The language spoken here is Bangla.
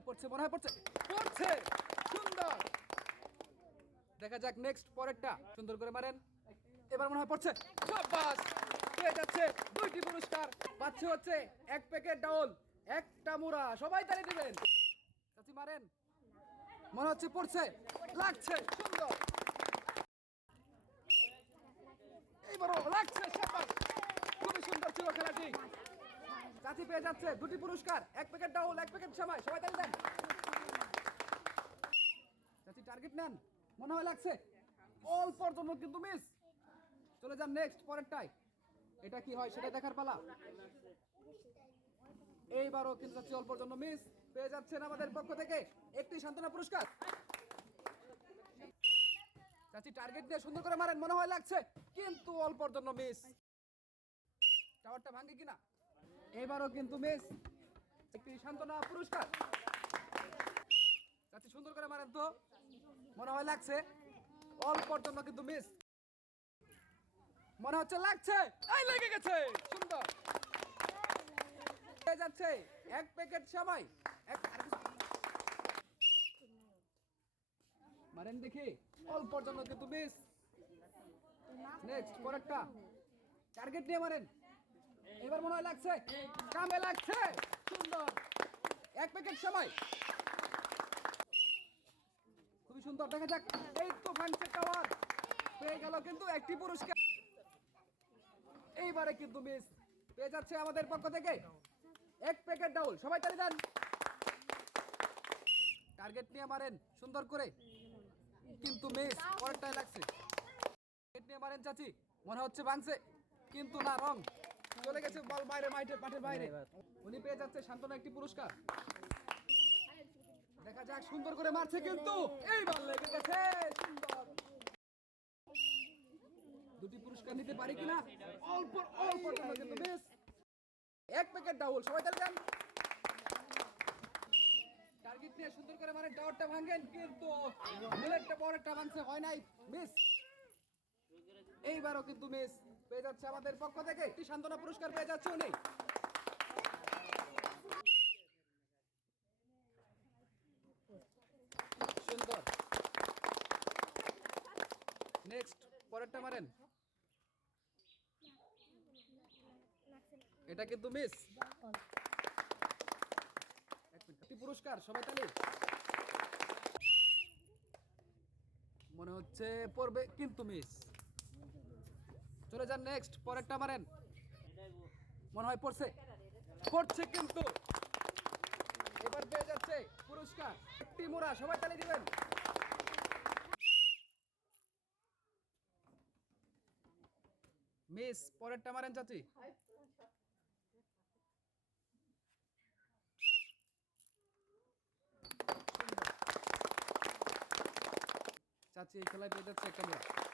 হয় পড়ছে, মনে হয় পড়ছে। পড়ছে! সুন্দর! দেখা যাক নেক্সট পরেরটা। সুন্দর করে মারেন। এবার মনে হয় পড়ছে। সাব্বাস! পেয়ে যাচ্ছে দুইটি পুরস্কার। পাচ্ছে হচ্ছে এক প্যাকেট ডাউল, একটা মুড়া। সবাই তালি দিবেন। চাচি, মারেন। মনে হচ্ছে পড়ছে। লাগছে, সুন্দর। এইবারও লাগছে, সাব্বাস খুবই সুন্দর ছিল খেলাটি চাচি পেয়ে যাচ্ছে। দুটি পুরস্কার, এক প্যাকেট ডাউল এক প্যাকেট সময়। সবাই তালি দেন। চাচি টার্গেট নেন। মনে হয় লাগছে। অল্পর জন্য কিন্তু মিস চলে যান নেক্সট পরেরটাই এটা কি হয় সেটা দেখার পালা। এইবারও কিন্তু চাচ্ছি অল্পর জন্য মিস পেয়ে যাচ্ছেন আমাদের পক্ষ থেকে একটি সান্ত্বনা পুরস্কার। চাচি টার্গেট দিয়ে সুন্দর করে মারেন, মনে হয় লাগছে। কিন্তু অল্পর জন্য মিস টাওয়ারটা ভাঙে কিনা? এবারও কিন্তু মিস, একটি সান্ত্বনা পুরস্কার। চাচি সুন্দর করে মারেন তো মনে হয় লাগছে। অল্পর জন্য কিন্তু মিস। মনে হচ্ছে লাগছে, এই লেগে গেছে, সুন্দর। হয়ে যাচ্ছে, এক প্যাকেট সবাই এক মারেন দেখি অল্পর জন্য কিন্তু মিস। নেক্সট পরেরটা। টার্গেট নিয়ে মারেন। এবার মনে হয় লাগছে? কামে লাগছে? সুন্দর। এক প্যাকেট সময়। খুবই সুন্দর। দেখা যাক। এই তো ভাঙছে টাওয়ার পেয়ে গেল কিন্তু একটি পুরস্কার। এইবারে কিন্তু মিস পেয়ে যাচ্ছে আমাদের পক্ষ থেকে। এক প্যাকেট ডাউল সবাই তালি দেন। টার্গেট নিয়ে মারেন। সুন্দর করে। কিন্তু মিস পরেরটাই লাগছে। টার্গেট নিয়ে মারেন চাচি। মনে হচ্ছে ভাঙছে। কিন্তু না রং চলে গেছে বল বাইরে মাঠে মাঠের বাইরে। উনি পেয়ে যাচ্ছে শান্তনা একটি পুরস্কার। দেখা যাক, সুন্দর করে মারছে কিন্তু। এইবার লেগে গেছে, সুন্দর। দুটি পুরস্কার নিতে পারি কিনা? অল্প অল্প জন্য কিন্তু বেশ। এক প্যাকেট ডাউল সবাই তাহলে দেন টার্গেট নিয়ে সুন্দর করে মানে টাওয়ারটা ভাঙেন কিন্তু মিলেটটা বড়টা ভাঙছে, হয় নাই মিস এইবারও কিন্তু মিস পেয়ে যাচ্ছে আমাদের পক্ষ থেকে। একটি সান্ত্বনা পুরস্কার পেয়ে যাচ্ছে উনি? সুন্দর। নেক্সট পরেরটা মারেন। এটা কিন্তু মিস একটি পুরস্কার, সবাই তালি। মনে হচ্ছে পড়বে, কিন্তু মিস চলে যান নেক্সট পরেরটা মারেন। মনে হয় পড়ছে। পড়ছে কিন্তু। এবার পেয়ে যাচ্ছে পুরস্কার। একটি মোড়া, সবাই তালি দিবেন। মিস পরেরটা মারেন চাচি। চাচি, এই খেলায় পেয়ে যাচ্ছে একটা মোড়া।